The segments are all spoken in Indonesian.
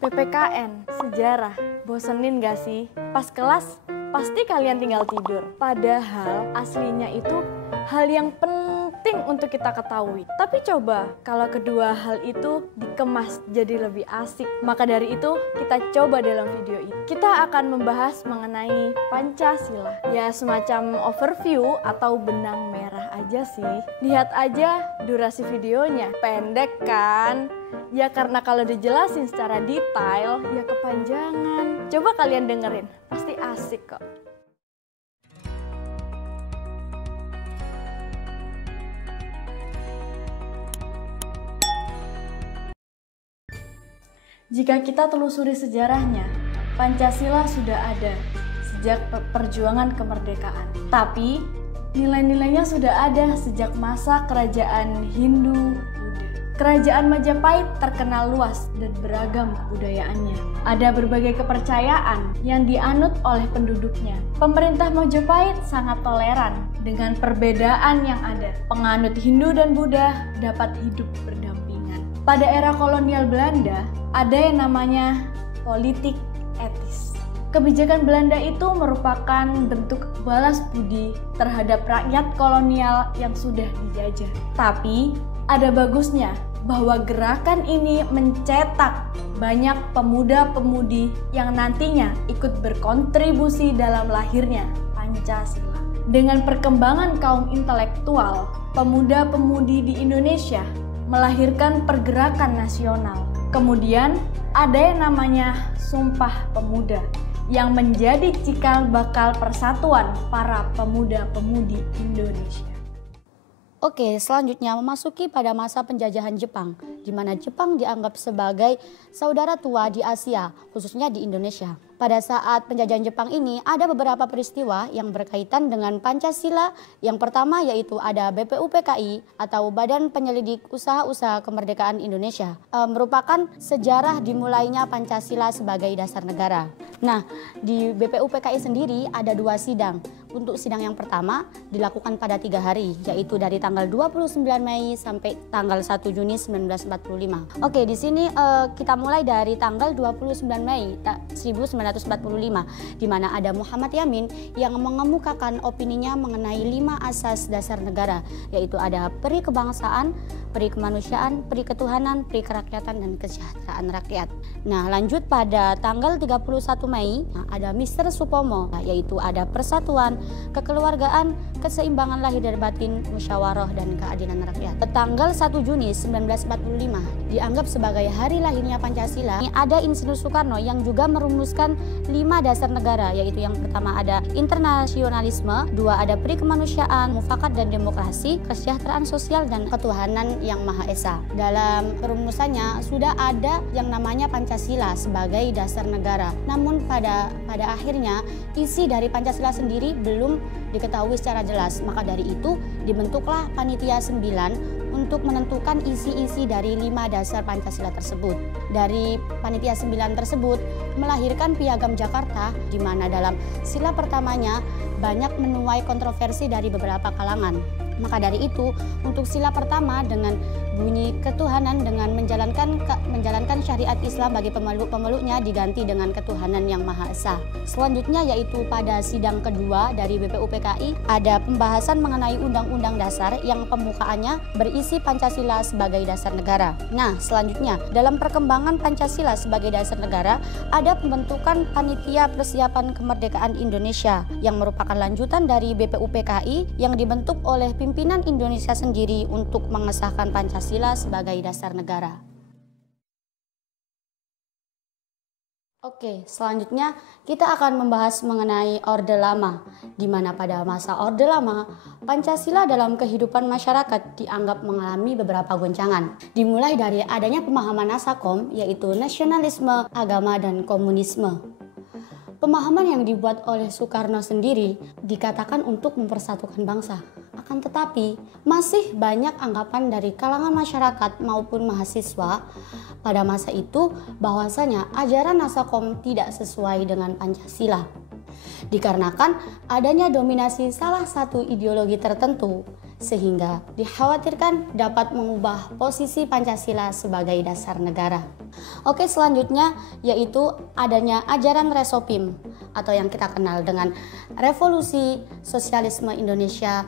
PPKN, sejarah, bosenin gak sih? Pas kelas, pasti kalian tinggal tidur. Padahal aslinya itu hal yang penting untuk kita ketahui. Tapi coba kalau kedua hal itu dikemas jadi lebih asik. Maka dari itu kita coba dalam video ini. Kita akan membahas mengenai Pancasila. Ya semacam overview atau benang merah aja sih. Lihat aja durasi videonya. Pendek kan? Ya karena kalau dijelasin secara detail ya kepanjangan. Coba kalian dengerin, pasti asik kok. Jika kita telusuri sejarahnya, Pancasila sudah ada sejak perjuangan kemerdekaan. Tapi nilai-nilainya sudah ada sejak masa kerajaan Hindu. Kerajaan Majapahit terkenal luas dan beragam kebudayaannya. Ada berbagai kepercayaan yang dianut oleh penduduknya. Pemerintah Majapahit sangat toleran dengan perbedaan yang ada. Penganut Hindu dan Buddha dapat hidup berdampingan. Pada era kolonial Belanda, ada yang namanya politik etis. Kebijakan Belanda itu merupakan bentuk balas budi terhadap rakyat kolonial yang sudah dijajah. Tapi ada bagusnya bahwa gerakan ini mencetak banyak pemuda-pemudi yang nantinya ikut berkontribusi dalam lahirnya Pancasila. Dengan perkembangan kaum intelektual, pemuda-pemudi di Indonesia melahirkan pergerakan nasional. Kemudian ada yang namanya Sumpah Pemuda yang menjadi cikal bakal persatuan para pemuda-pemudi Indonesia. Oke, selanjutnya memasuki pada masa penjajahan Jepang, di mana Jepang dianggap sebagai saudara tua di Asia, khususnya di Indonesia. Pada saat penjajahan Jepang ini ada beberapa peristiwa yang berkaitan dengan Pancasila. Yang pertama yaitu ada BPUPKI atau Badan Penyelidik Usaha-Usaha Kemerdekaan Indonesia. Merupakan sejarah dimulainya Pancasila sebagai dasar negara. Nah, di BPUPKI sendiri ada 2 sidang. Untuk sidang yang pertama dilakukan pada 3 hari, yaitu dari tanggal 29 Mei sampai tanggal 1 Juni 1945. Oke, di sini kita mulai dari tanggal 29 Mei 1945, di mana ada Muhammad Yamin yang mengemukakan opininya mengenai 5 asas dasar negara, yaitu ada peri kebangsaan, peri kemanusiaan, peri ketuhanan, peri kerakyatan, dan kesejahteraan rakyat. Nah, lanjut pada tanggal 31 Mei ada Mr. Supomo, yaitu ada persatuan, kekeluargaan, keseimbangan lahir dan batin, musyawarah, dan keadilan rakyat. Tanggal 1 Juni 1945 dianggap sebagai hari lahirnya Pancasila. Ada Insinyur Soekarno yang juga merumuskan 5 dasar negara, yaitu yang pertama ada internasionalisme, 2 ada peri kemanusiaan, mufakat dan demokrasi, kesejahteraan sosial, dan ketuhanan yang Maha Esa. Dalam perumusannya sudah ada yang namanya Pancasila sebagai dasar negara. Namun pada akhirnya isi dari Pancasila sendiri belum diketahui secara jelas. Maka dari itu dibentuklah Panitia 9 untuk menentukan isi-isi dari 5 dasar Pancasila tersebut. Dari Panitia 9 tersebut melahirkan Piagam Jakarta, di mana dalam sila pertamanya banyak menuai kontroversi dari beberapa kalangan. Maka dari itu, untuk sila pertama dengan bunyi ketuhanan dengan menjalankan syariat Islam bagi pemeluk-pemeluknya diganti dengan ketuhanan yang Maha Esa. Selanjutnya yaitu pada sidang kedua dari BPUPKI ada pembahasan mengenai Undang-Undang Dasar yang pembukaannya berisi Pancasila sebagai dasar negara. Nah, selanjutnya dalam perkembangan Pancasila sebagai dasar negara ada pembentukan Panitia Persiapan Kemerdekaan Indonesia yang merupakan lanjutan dari BPUPKI yang dibentuk oleh pimpinan Indonesia sendiri untuk mengesahkan Pancasila sebagai dasar negara. Oke, selanjutnya kita akan membahas mengenai Orde Lama, di mana pada masa Orde Lama, Pancasila dalam kehidupan masyarakat dianggap mengalami beberapa goncangan. Dimulai dari adanya pemahaman Nasakom, yaitu nasionalisme, agama, dan komunisme. Pemahaman yang dibuat oleh Soekarno sendiri dikatakan untuk mempersatukan bangsa. Akan tetapi, masih banyak anggapan dari kalangan masyarakat maupun mahasiswa pada masa itu bahwasanya ajaran Nasakom tidak sesuai dengan Pancasila. Dikarenakan adanya dominasi salah satu ideologi tertentu sehingga dikhawatirkan dapat mengubah posisi Pancasila sebagai dasar negara. Oke, selanjutnya yaitu adanya ajaran Resopim atau yang kita kenal dengan Revolusi Sosialisme Indonesia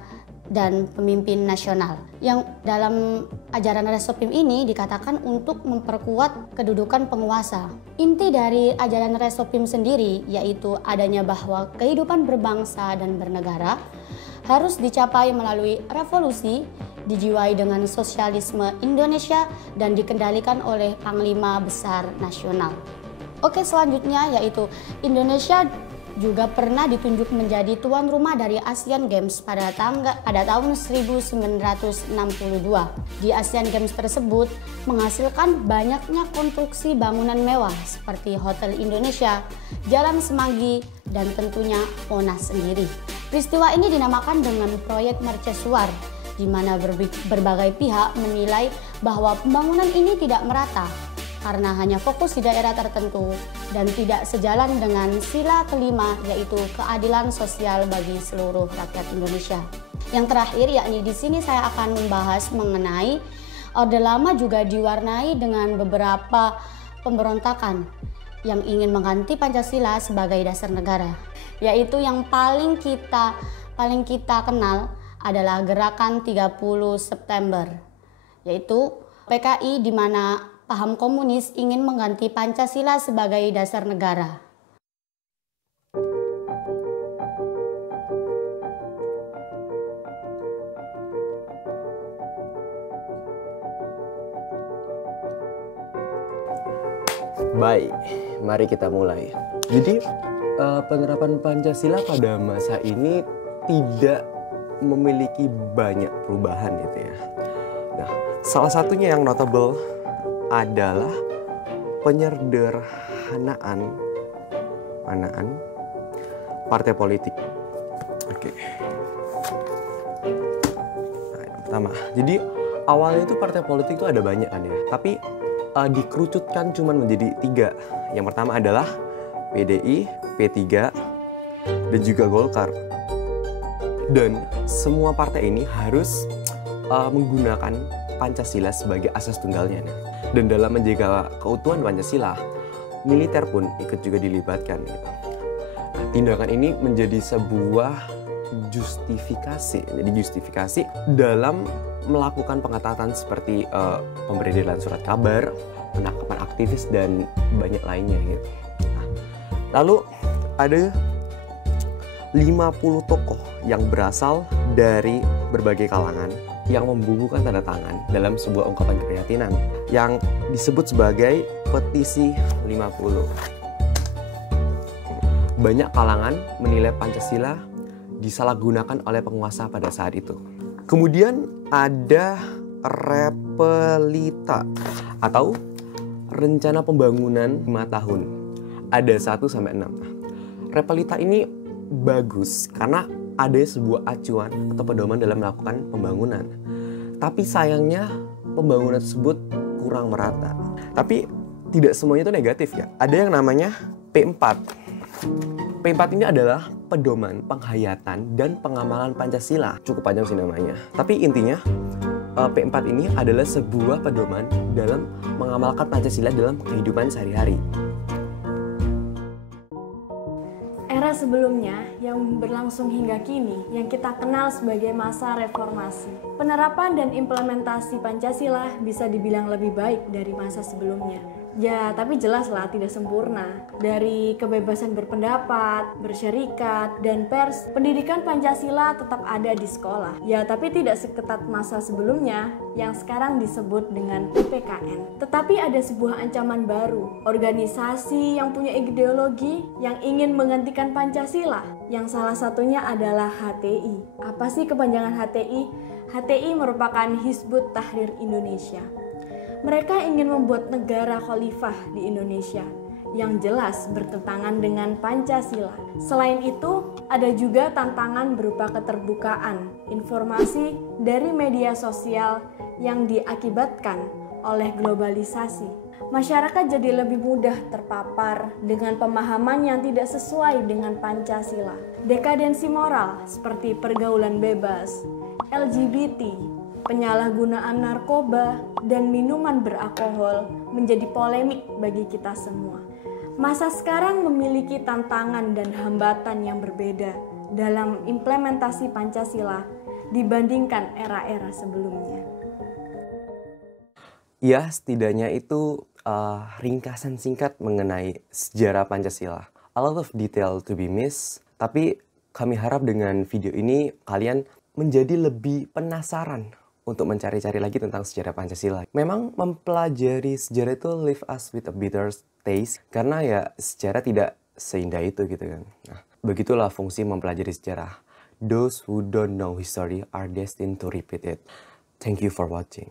dan Pemimpin Nasional. Yang dalam ajaran Resopim ini dikatakan untuk memperkuat kedudukan penguasa. Inti dari ajaran Resopim sendiri yaitu adanya bahwa kehidupan berbangsa dan bernegara harus dicapai melalui revolusi, dijiwai dengan sosialisme Indonesia dan dikendalikan oleh Panglima Besar Nasional. Oke, selanjutnya yaitu Indonesia juga pernah ditunjuk menjadi tuan rumah dari Asian Games pada tahun 1962. Di Asian Games tersebut menghasilkan banyaknya konstruksi bangunan mewah seperti Hotel Indonesia, Jalan Semanggi, dan tentunya Monas sendiri. Peristiwa ini dinamakan dengan proyek mercusuar, di mana berbagai pihak menilai bahwa pembangunan ini tidak merata karena hanya fokus di daerah tertentu dan tidak sejalan dengan sila kelima yaitu keadilan sosial bagi seluruh rakyat Indonesia. Yang terakhir yakni di sini saya akan membahas mengenai Orde Lama juga diwarnai dengan beberapa pemberontakan yang ingin mengganti Pancasila sebagai dasar negara. Yaitu yang paling kita kenal adalah Gerakan 30 September, yaitu PKI di mana paham komunis ingin mengganti Pancasila sebagai dasar negara. Baik, mari kita mulai. Jadi penerapan Pancasila pada masa ini tidak memiliki banyak perubahan gitu ya. Nah, salah satunya yang notable adalah penyederhanaan partai politik. Oke. Nah, yang pertama, jadi awalnya itu partai politik itu ada banyak kan ya, tapi dikerucutkan cuma menjadi 3. Yang pertama adalah PDI, P3, dan juga Golkar. Dan semua partai ini harus menggunakan Pancasila sebagai asas tunggalnya. Dan dalam menjaga keutuhan Pancasila, militer pun ikut juga dilibatkan. Nah, tindakan ini menjadi sebuah justifikasi. Jadi justifikasi dalam melakukan pengetatan seperti pemberedaran surat kabar, penangkapan aktivis, dan banyak lainnya gitu. Nah, lalu ada 50 tokoh yang berasal dari berbagai kalangan yang membubuhkan tanda tangan dalam sebuah ungkapan keprihatinan yang disebut sebagai petisi 50. Banyak kalangan menilai Pancasila disalahgunakan oleh penguasa pada saat itu. Kemudian ada repelita atau rencana pembangunan 5 tahun. Ada 1-6. Repelita ini bagus karena ada sebuah acuan atau pedoman dalam melakukan pembangunan. Tapi sayangnya pembangunan tersebut kurang merata. Tapi tidak semuanya itu negatif ya. Ada yang namanya P4. P4 ini adalah pedoman, penghayatan, dan pengamalan Pancasila. Cukup panjang sih namanya. Tapi intinya P4 ini adalah sebuah pedoman dalam mengamalkan Pancasila dalam kehidupan sehari-hari. Era sebelumnya yang berlangsung hingga kini yang kita kenal sebagai masa reformasi. Penerapan dan implementasi Pancasila bisa dibilang lebih baik dari masa sebelumnya. Ya, tapi jelaslah tidak sempurna. Dari kebebasan berpendapat, bersyarikat, dan pers, pendidikan Pancasila tetap ada di sekolah. Ya, tapi tidak seketat masa sebelumnya yang sekarang disebut dengan PPKN. Tetapi ada sebuah ancaman baru, organisasi yang punya ideologi yang ingin menggantikan Pancasila, yang salah satunya adalah HTI. Apa sih kepanjangan HTI? HTI merupakan Hizbut Tahrir Indonesia. Mereka ingin membuat negara khalifah di Indonesia yang jelas bertentangan dengan Pancasila. Selain itu, ada juga tantangan berupa keterbukaan informasi dari media sosial yang diakibatkan oleh globalisasi. Masyarakat jadi lebih mudah terpapar dengan pemahaman yang tidak sesuai dengan Pancasila. Dekadensi moral seperti pergaulan bebas, LGBT, penyalahgunaan narkoba, dan minuman beralkohol menjadi polemik bagi kita semua. Masa sekarang memiliki tantangan dan hambatan yang berbeda dalam implementasi Pancasila dibandingkan era-era sebelumnya. Ya, setidaknya itu ringkasan singkat mengenai sejarah Pancasila. A lot of detail to be missed, tapi kami harap dengan video ini kalian menjadi lebih penasaran untuk mencari-cari lagi tentang sejarah Pancasila. Memang mempelajari sejarah itu leave us with a bitter taste, karena ya sejarah tidak seindah itu gitu kan. Nah, begitulah fungsi mempelajari sejarah. Those who don't know history are destined to repeat it. Thank you for watching.